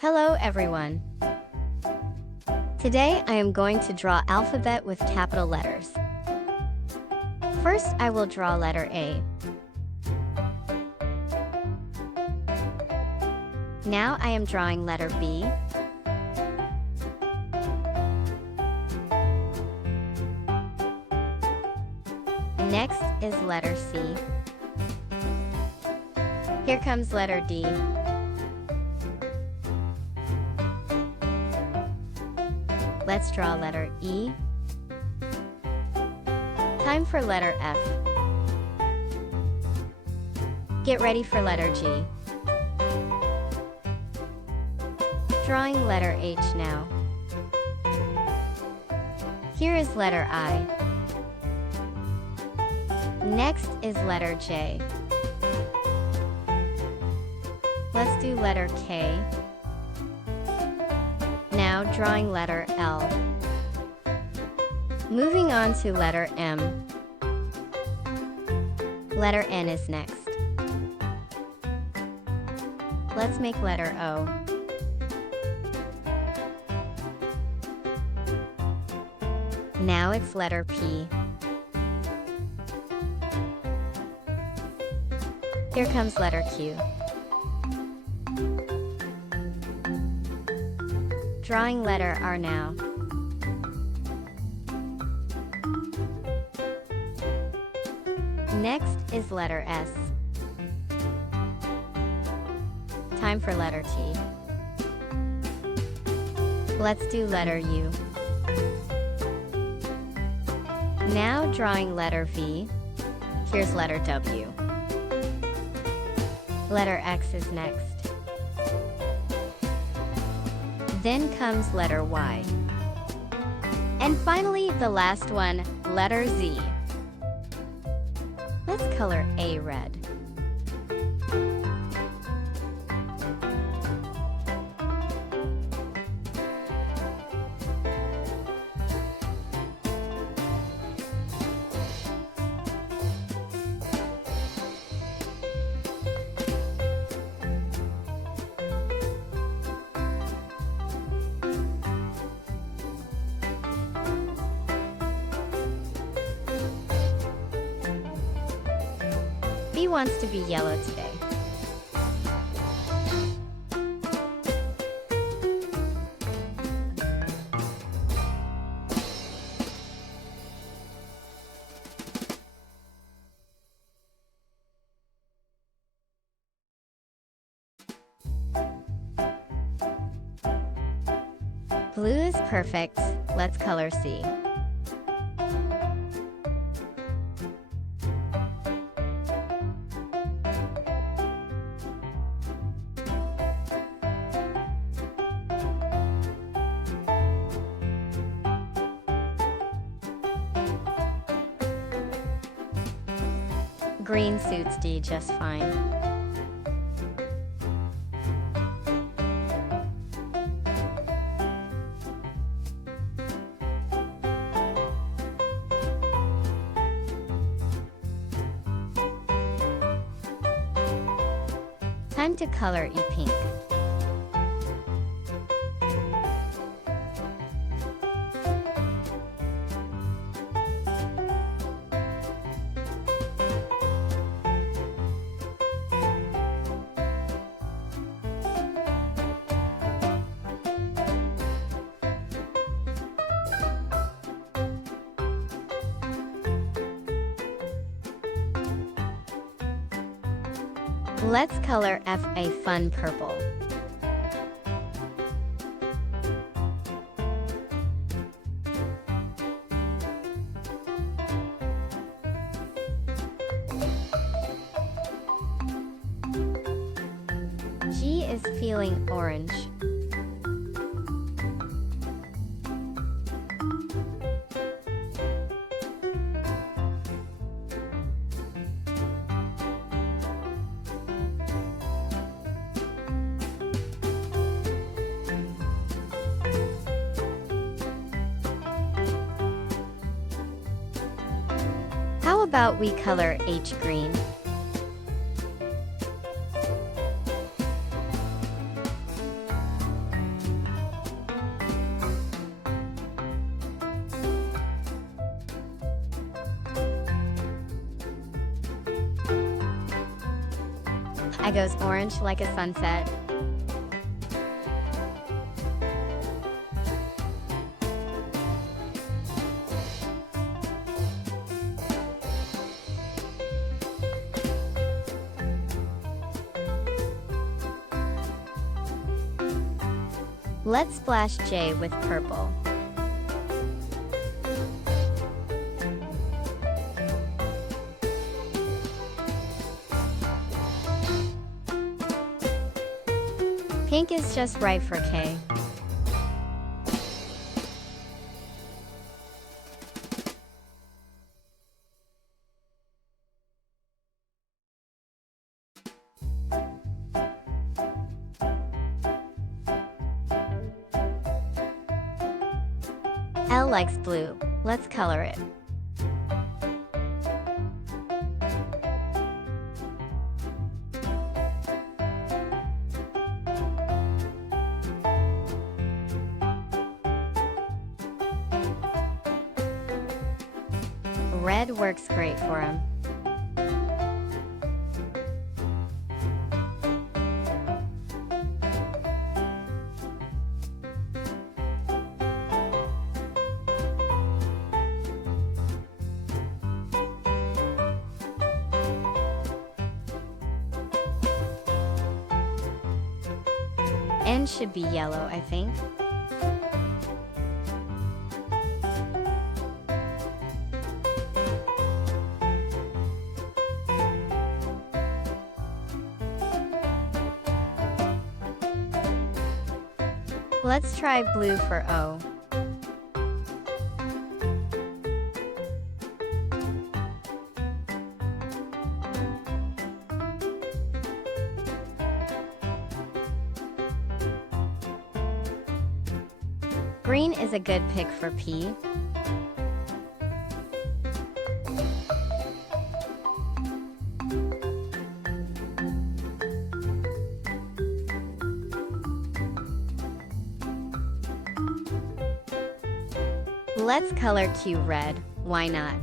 Hello everyone. Today I am going to draw alphabet with capital letters. First I will draw letter A. Now I am drawing letter B. Next is letter C. Here comes letter D. Let's draw letter E. Time for letter F. Get ready for letter G. Drawing letter H now. Here is letter I. Next is letter J. Let's do letter K. Now drawing letter L. Moving on to letter M. Letter N is next. Let's make letter O. Now it's letter P. Here comes letter Q. Drawing letter R now. Next is letter S. Time for letter T. Let's do letter U. Now drawing letter V. Here's letter W. Letter X is next. Then comes letter Y. And finally, the last one, letter Z. Let's color A red. B wants to be yellow today. Blue is perfect. Let's color C. Green suits D just fine. Time to color E pink. Let's color F a fun purple. G is feeling orange. How about we color H green? I goes orange like a sunset. Let's splash J with purple. Pink is just right for K. L likes blue. Let's color it. Red works great for him. N should be yellow, I think. Let's try blue for O. Green is a good pick for P. Let's color Q red. Why not?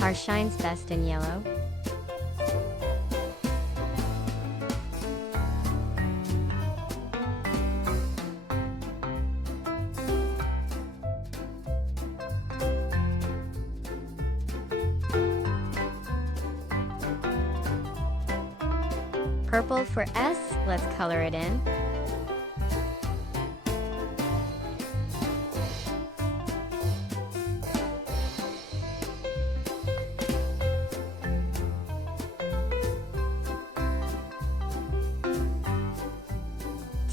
R shines best in yellow. Purple for S, let's color it in.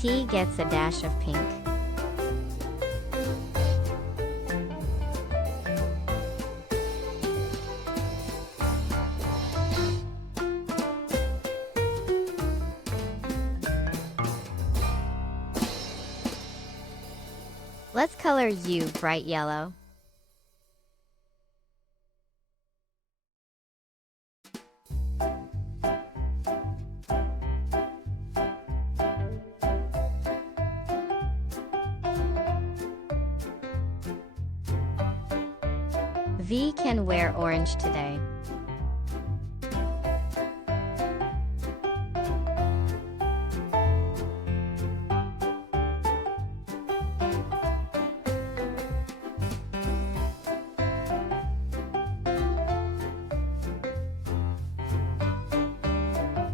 T gets a dash of pink. Let's color U bright yellow. V can wear orange today.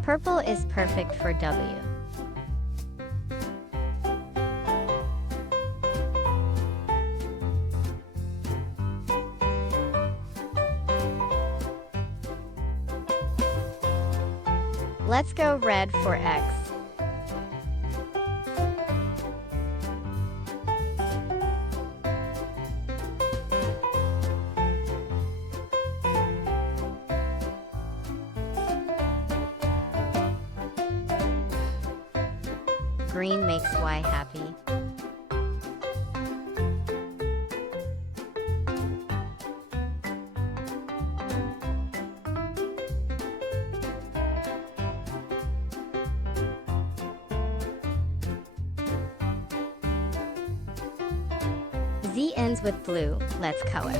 Purple is perfect for W. Let's go red for X. Green makes Y happy. Z ends with blue. Let's color.